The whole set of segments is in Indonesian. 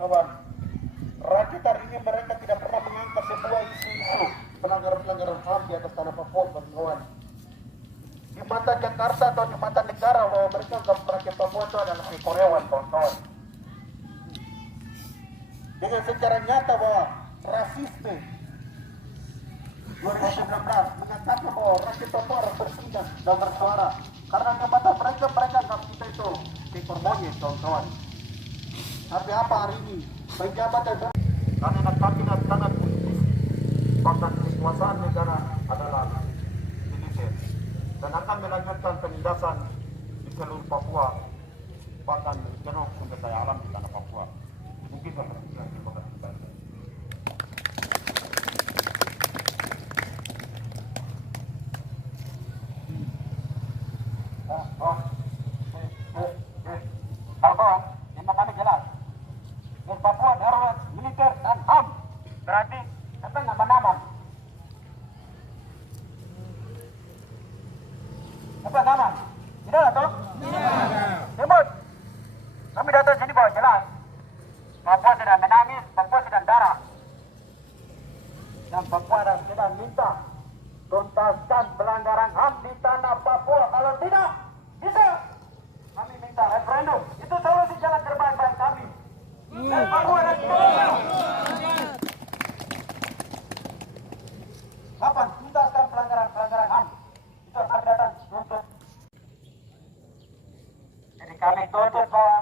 kawan, rakyat hari ini mereka tidak pernah mengangkat sebuah isu-isu pelanggaran-pelanggaran HAM di atas tanah Papua, kawan. Di mata Jakarta atau di mata negara bahwa mereka rakyat Papua itu adalah Koreawan, kawan-kawan. Dengan secara nyata bahwa rasisme 2019 mengatakan bahwa rakyat Papua harus bertindak dan bersuara karena di mata mereka anggap kita itu ekor monyet, kawan-kawan. Tapi apa hari ini pejabat dan karena kami sangat politis, bahkan kekuasaan negara adalah militer dan akan melanjutkan penindasan di seluruh Papua, bahkan seluruh sumber daya alam di tanah Papua. Mungkin seperti itu. Terima kasih. Tema kami jelas. Di Papua darurat militer dan HAM. Berarti kita nama-nama. Apa nama? Tidak atau? Tidak. Timur. Kami datang sini bahwa jelas. Papua sedang menangis, Papua sedang darah. Dan Papua sedang minta tuntaskan pelanggaran HAM di tanah Papua. Kalau tidak, bisa. Kami minta referendum. Itu solusi jalan terbaik bagi kami. Dan Papua dan Indonesia. Kapan tuntaskan pelanggaran HAM? Itu akan datang untuk. Jadi kami tuntut bahwa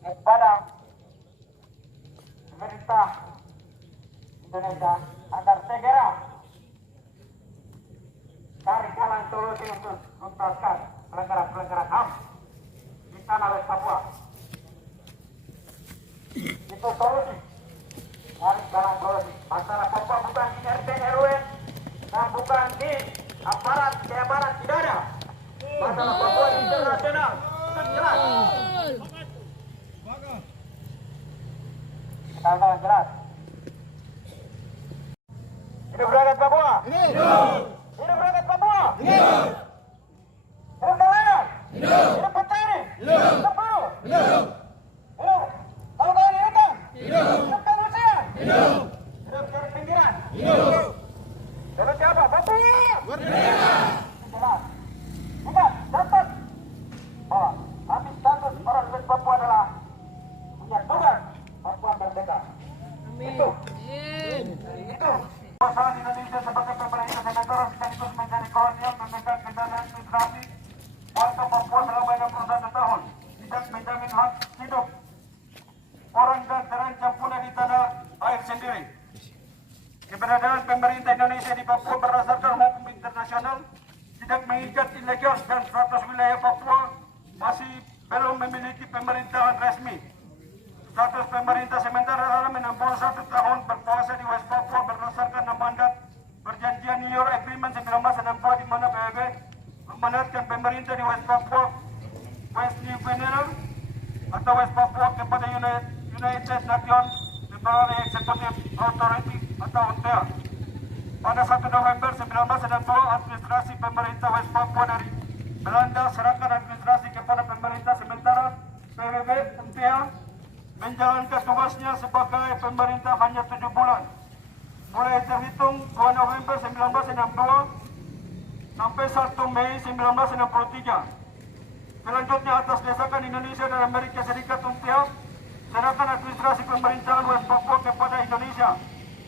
kepada pemerintah Indonesia agar segera cari jalan solusi untuk tuntaskan pelanggaran HAM di tanah West Papua. Itu solusi. Cari jalan solusi. Masalah Papua bukan di RT RW dan bukan di aparat keamanan, tidak ada. Masalah Papua internasional. Itu jelas. Kawan-kawan jelas. Hidup rakyat Papua. Hidup rakyat Papua. Hidup nelayan. Hidup petani. Hidup buruh. Hidup kawan-kawan di hutan. Hidup kemanusiaan. Hidup cari pinggiran. Hidup siapa? Papua. Jelas. Ingat, catat bahwa kami status orang West Papua adalah punya tugas Papua merdeka. Itu. Masalah Indonesia sebagai pemerintah negara sekaligus menjadi kolonial memegang kendali administrasi warga Papua selama 61 tahun, tidak menjamin hak hidup orang dan terancam punah di tanah air sendiri. Keberadaan pemerintah Indonesia di Papua berdasarkan hukum internasional tidak mengikat ilegal dan status wilayah Papua masih belum memiliki pemerintahan resmi. Status pemerintah sementara dalam 61 tahun berkuasa di West Papua berdasarkan mandat perjanjian New York Agreement 1962 di mana PBB memandatkan pemerintah di West Papua, West New Guinea atau West Papua kepada United Nations Temporary Executive Authority atau UNTEA. Pada 1 November 1962 administrasi pemerintah West Papua dari Belanda serahkan administrasi kepada pemerintah sementara PBB UNTEA menjalankan tugasnya sebagai pemerintah hanya 7 bulan. Mulai terhitung 2 November 1962 sampai 1 Mei 1963. Selanjutnya atas desakan Indonesia dan Amerika Serikat UNTEA, serahkan administrasi pemerintahan West Papua kepada Indonesia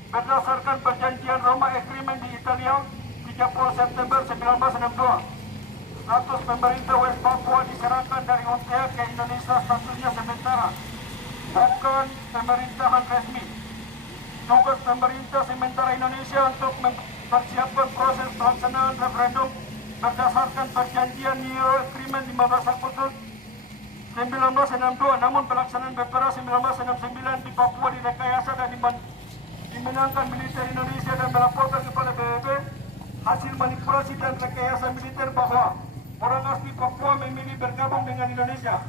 berdasarkan perjanjian Roma Agreement di Italia 30 September 1962. Status pemerintah West Papua diserahkan dari UNTEA ke Indonesia, statusnya sementara, bukan pemerintahan resmi. Tugas pemerintah sementara Indonesia untuk mempersiapkan proses pelaksanaan referendum berdasarkan perjanjian New York Agreement 15 Agustus 1962. Namun pelaksanaan BPRA 1969 di Papua direkayasa dan dimenangkan militer Indonesia dan melaporkan kepada PBB hasil manipulasi dan rekayasa militer bahwa orang asli Papua memilih bergabung dengan Indonesia.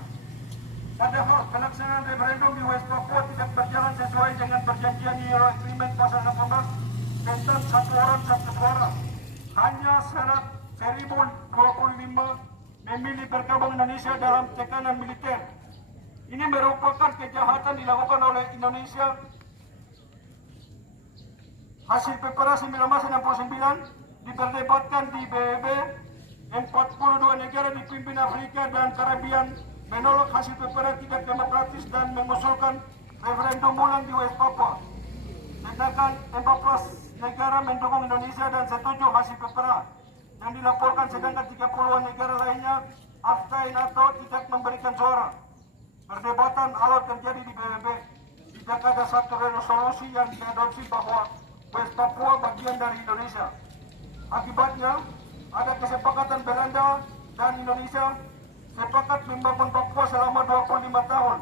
Padahal pelaksanaan referendum di West Papua tidak berjalan sesuai dengan perjanjian New York Agreement pasal 18 tentang satu orang satu suara. Hanya 1025 memilih bergabung Indonesia dalam tekanan militer. Ini merupakan kejahatan dilakukan oleh Indonesia. Hasil PPRA 1969 diperdebatkan di PBB. 42 negara dipimpin Afrika dan Karibian menolak hasil PPRA tidak demokratis dan mengusulkan referendum ulang di West Papua. Sedangkan 14 negara mendukung Indonesia dan setuju hasil PPRA. Yang dilaporkan sedangkan 30-an negara lainnya abstain atau tidak memberikan suara. Perdebatan alot terjadi di PBB. Tidak ada satu resolusi yang diadopsi bahwa West Papua bagian dari Indonesia. Akibatnya, ada kesepakatan Belanda dan Indonesia sepakat membangun Papua selama 25 tahun.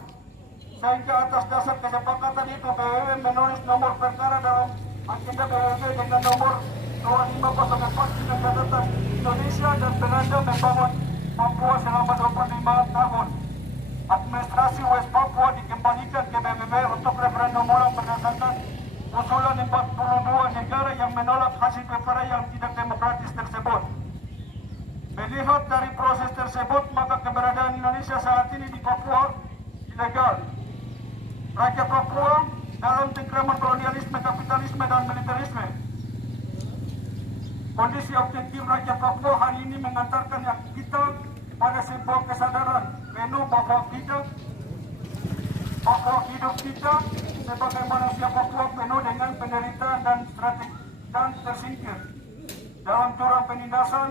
Sehingga atas dasar kesepakatan itu PBB menulis nomor perkara dalam agenda PBB dengan nomor 2504 dengan catatan Indonesia dan Belanda membangun Papua selama 25 tahun. Administrasi West Papua dikembalikan ke PBB untuk referendum ulang berdasarkan usulan 42 negara yang menolak hasil PPRA yang tidak demokratis tersebut. Melihat dari proses tersebut, maka keberadaan Indonesia saat ini di Papua ilegal. Rakyat Papua dalam cengkraman kolonialisme, kapitalisme, dan militerisme. Kondisi objektif rakyat Papua hari ini mengantarkan kita pada sebuah kesadaran penuh bahwa hidup kita sebagai manusia Papua penuh dengan penderitaan dan strategi dan tersingkir dalam jurang penindasan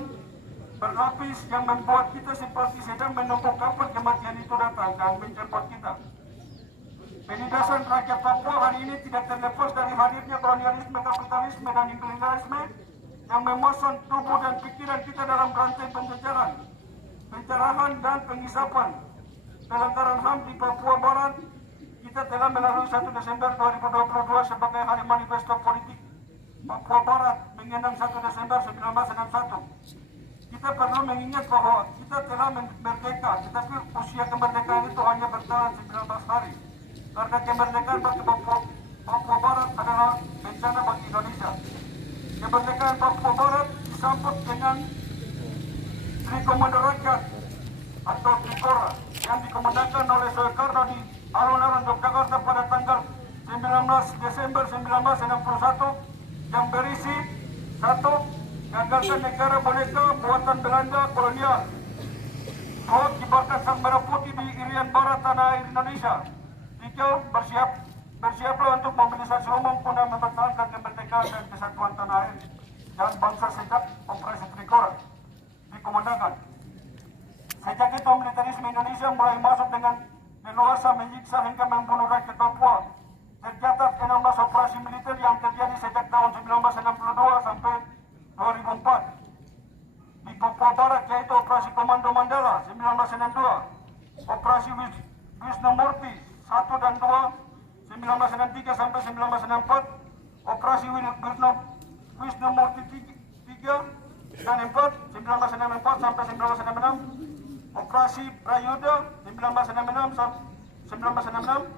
berlapis yang membuat kita seperti sedang menunggu kapan kematian itu datang dan menjemput kita. Penindasan rakyat Papua hari ini tidak terlepas dari hadirnya kolonialisme, kapitalisme, dan imperialisme yang memasang tubuh dan pikiran kita dalam rantai penjajaran, pencerahan, dan pengisapan. Pelanggaran HAM di Papua Barat, kita telah melalui 1 Desember 2022 sebagai hari manifesto politik Papua Barat mengenang 1 Desember 1961. Kita perlu mengingat bahwa kita telah merdeka, tetapi usia kemerdekaan itu hanya bertahan 19 hari. Karena kemerdekaan bagi Papua Barat adalah bencana bagi Indonesia. Kemerdekaan Papua Barat disambut dengan Tri Komando Rakyat atau Trikora yang dikomandankan oleh Soekarno di alun-alun Yogyakarta pada tanggal 19 Desember 1961 yang berisi 1. Gagalkan negara boneka buatan Belanda kolonial. 2. Kibarkan sang merah putih di irian barat tanah air Indonesia. 3. Bersiaplah untuk mobilisasi umum guna mempertahankan kemerdekaan dan kesatuan tanah air dan bangsa sejak operasi Trikora dikomandangkan. Sejak itu militerisme Indonesia mulai masuk dengan leluasa menyiksa hingga membunuh rakyat Papua. Tercatat 16 operasi militer yang terjadi sejak tahun 1962 sampai 2004 di Papua Barat, yaitu Operasi Komando Mandala 1962, Operasi Wisnu Murti 1 dan 2 1963 sampai 1964, Operasi Wisnu Murti 3 dan 4 1964 sampai 1966, Operasi Prayuda 1966 sampai 1966,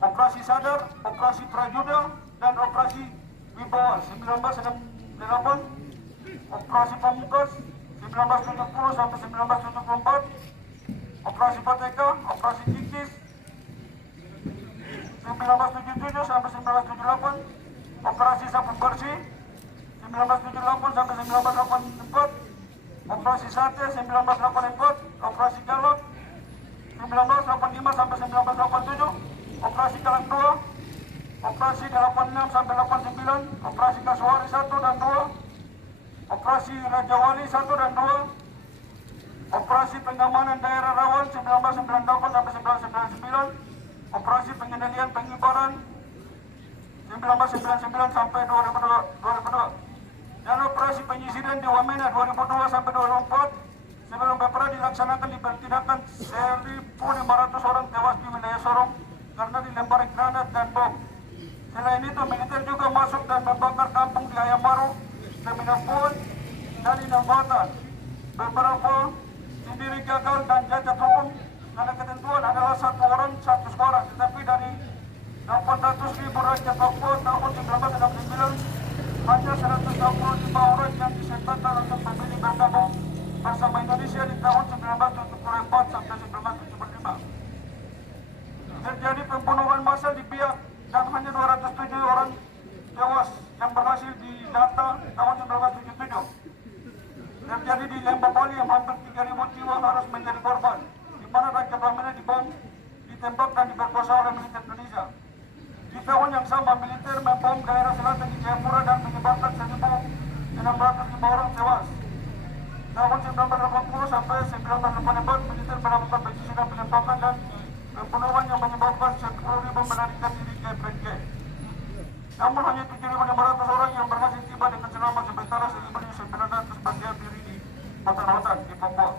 Operasi Sadar, Operasi Prajuda, dan Operasi Wibawa 1968, Operasi Pamungkas 1970 sampai 1974, Operasi Pateka, Operasi Kikis 1977 sampai 1978, Operasi Sapu Bersih 1978 sampai 1984, Operasi Sate 1984, Operasi Galot 1985 sampai 1987, Operasi Kalang 2, Operasi 86 sampai 89, Operasi Kasuari 1 dan 2, Operasi Raja Wali 1 dan 2, Operasi Pengamanan Daerah Rawan 1998 sampai 1999, Operasi Pengendalian Pengibaran 1999 sampai 2002, dan Operasi Penyisiran di Wamena 2002 sampai 2004. Sebelum PPRA dilaksanakan, diperkirakan 1.500 orang tewas di wilayah Sorong karena dilempari granat dan bom. Selain itu, militer juga masuk dan membakar kampung di Ayamaru, Terminal Puan, dan Inambatan. Beberapa sendiri gagal dan cacat hukum karena ketentuan adalah 1 orang 1 suara. Tetapi dari 800.000 rakyat Papua tahun 1969, hanya 165 orang yang disertakan untuk memilih bergabung bersama Indonesia di tahun 1974 sampai 1975. terjadi pembunuhan massal di Biak dan hanya 207 orang tewas yang berhasil didata tahun 1977. Terjadi di Lembah Bali yang hampir 3.000 jiwa harus menjadi korban, di mana rakyat ramai dibom, ditembak dan diperkosa oleh militer Indonesia. Di tahun yang sama, militer membom daerah selatan di Jayapura dan menyebabkan 1.605 orang tewas. Tahun 1980 sampai 1984, militer melakukan pesisi dan penembakan dan pembunuhan yang menyebabkan 10.000 melarikan diri ke PNG. Namun hanya 7.500 orang yang berhasil tiba dengan selamat, sementara 1.900 berdiam diri di hutan-hutan di Papua.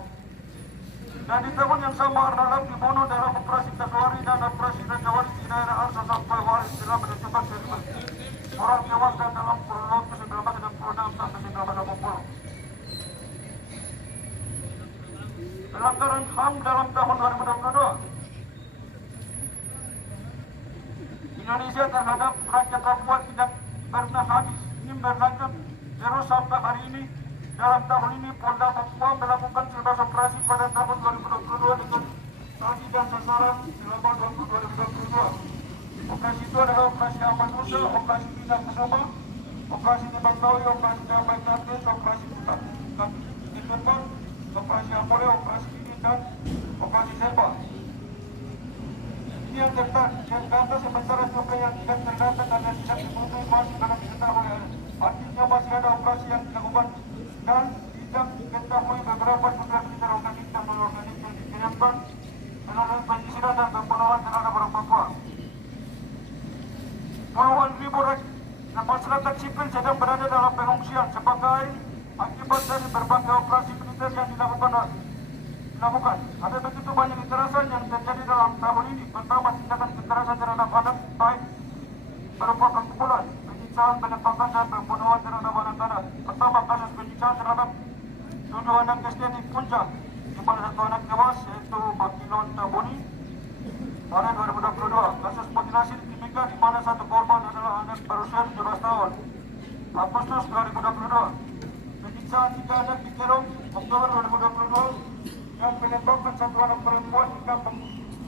Dan di tahun yang sama, Arnalam dibunuh dalam operasi Taswari dan operasi Rajawali di daerah Arsa sampai Waris dalam menembak 1.000 orang tewas dan dalam kurun waktu 1966 sampai 1980. Pelanggaran HAM dalam tahun 2022. Indonesia terhadap rakyat Papua tidak pernah habis. Ini berlanjut terus sampai hari ini. Dalam tahun ini Polda Papua melakukan 11 operasi pada tahun 2022 dengan target dan sasaran selama 2022. Operasi itu adalah operasi Aman Nusa, operasi Tindak Bersama, operasi Tembak Tawi, operasi Damai Gratis, operasi Putar Tembak, operasi Apollo, operasi ini dan operasi Selva. Yang terdata sementara juga yang tidak terdata karena tidak dibutuhkan masih dalam diketahui. Artinya masih ada operasi yang dilakukan dan tidak diketahui beberapa putra militer organik dan non-organik yang dikirimkan melalui penyisiran dan pembunuhan terhadap orang Papua. Puluhan ribu masyarakat sipil sedang berada dalam pengungsian sebagai akibat dari berbagai operasi militer yang dilakukan. Ada begitu banyak kekerasan yang terjadi dalam tahun ini. Pertama, tindakan kekerasan terhadap anak, baik berupa pembunuhan, penyiksaan, penembakan dan pembunuhan terhadap anak-anak. Pertama, kasus penyiksaan terhadap 7 anak SD di Puncak, di mana 1 anak tewas yaitu Bakilon Tabuni pada 2022. Kasus mutilasi di Timika, di mana 1 korban adalah anak berusia 17 tahun, Agustus 2022. Penyiksaan 3 anak di Kerong, Oktober 2022. Yang penembakan 1 anak perempuan di kampung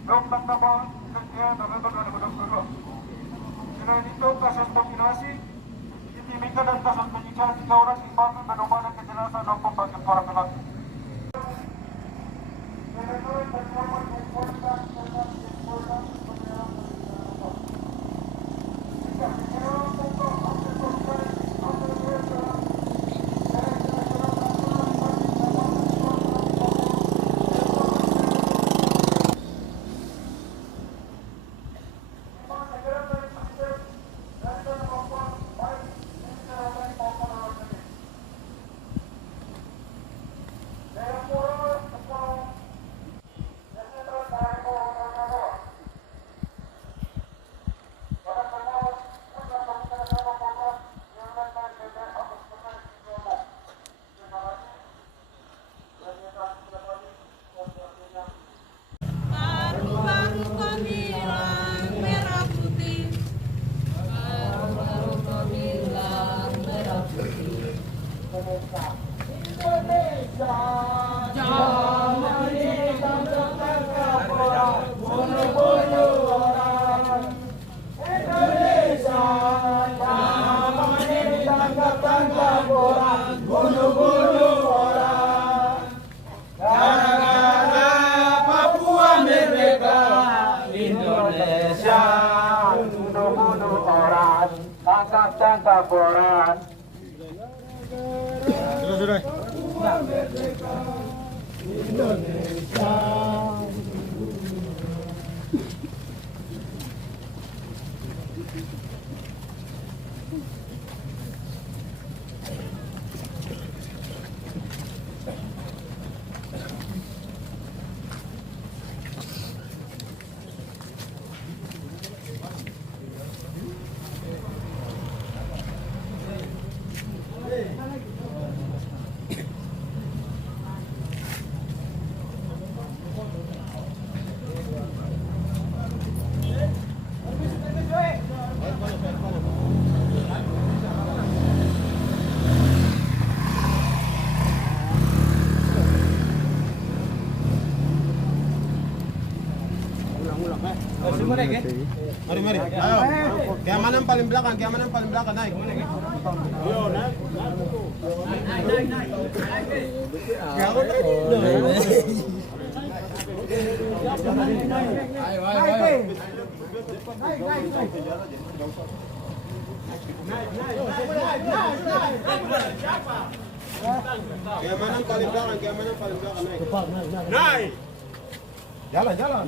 Dokter Tabang, November 2022. Selain itu, kasus mutilasi di Timika dan kasus penyiksaan 3 orang di Batu dan ada kejelasan hukum bagi para pelaku. Tangkap orang. Sudah. Indonesia. Mari, mari. Ayo. Kaya mana yang paling belakang? Kaya mana yang paling belakang? Naik. Yo, naik. Kaya mana yang paling belakang? Kaya mana yang paling belakang? Naik. Naik. Jalan, jalan.